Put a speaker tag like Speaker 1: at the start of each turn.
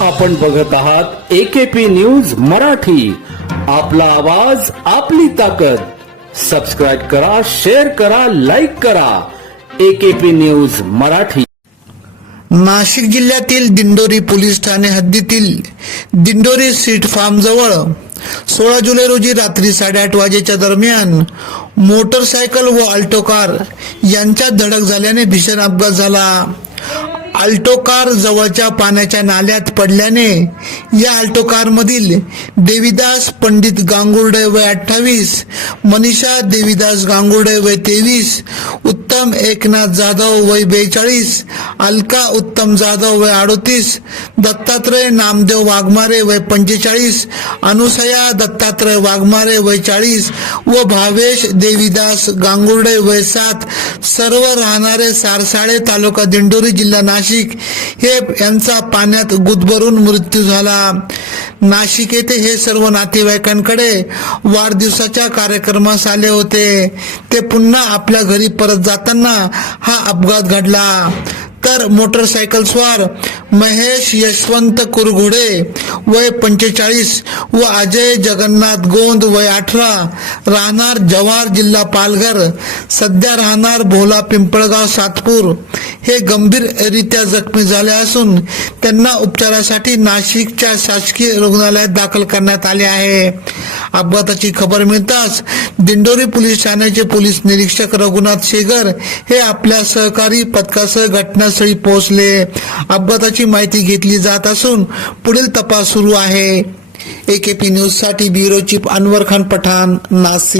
Speaker 1: आपण बघत आहात एकेपी न्यूज मराठी. आपला आवाज आपली ताकद. सबस्क्राईब करा शेअर करा लाईक करा. AKP news Marathi.
Speaker 2: नाशिक जिल्ह्यातील दिंडोरी पोलीस ठाणे हद्दीतील दिंडोरी स्ट्रीट फार्म जवळ सोळा जुलै रोजी रात्री साडेआठ वाजेच्या दरम्यान मोटरसायकल व अल्टो कार यांच्यात धडक झाल्याने भीषण अपघात झाला. अल्टोकार जवळच्या पाण्याच्या नाल्यात पडल्याने या अल्टोकारमधील कारमधील देविदास पंडित गांगुर्डे वय अठ्ठावीस मनीषा देविदास गांगुर्डे वय तेवीस उत्तम एकनाथ जाधव वय बेचाळीस अलका उत्तम जाधव वय अडोतीस दत्तात्रय नामदेव वाघमारे वय पंचेचाळीस अनुसया दत्तात्रय वाघमारे वय चाळीस व भावेश देवीदास गांगुर्डे वय सात सर्व राहणारे सारसाळे तालुका दिंडोरी जिल्हा नाशिक हे यांचा पाण्यात गुदभरून मृत्यू झाला. नाशिक येथे हे सर्व नातेवाईकांकडे वाढदिवसाच्या कार्यक्रमास आले होते. ते पुन्हा आपल्या घरी परत जातात. असताना हा अपघात घडला. तर मोटरसायकल स्वार महेश यशवंत कुरघोडे वय पंचेचाळीस व अजय जगन्नाथ गोंद वय अठरा राहणार जव्हार जिल्हा पालघर सध्या राहणार भोला पिंपळगाव सातपूर. हे गंभीररित्या जखमी झाले असून त्यांना उपचारासाठी नाशिकच्या शासकीय रुग्णालयात दाखल करण्यात आले आहे. अपघाताची खबर मिळताच दिंडोरी पोलीस ठाण्याचे पोलीस निरीक्षक रघुनाथ शेगर हे आपल्या सहकारी पथकासह घटनास्थळी पोहोचले. अपघाताची माहिती घेतली जात असून पुढील तपास सुरू आहे. एकेपी न्यूजसाठी ब्युरो चीफ अनवर खान पठाण नाशिक.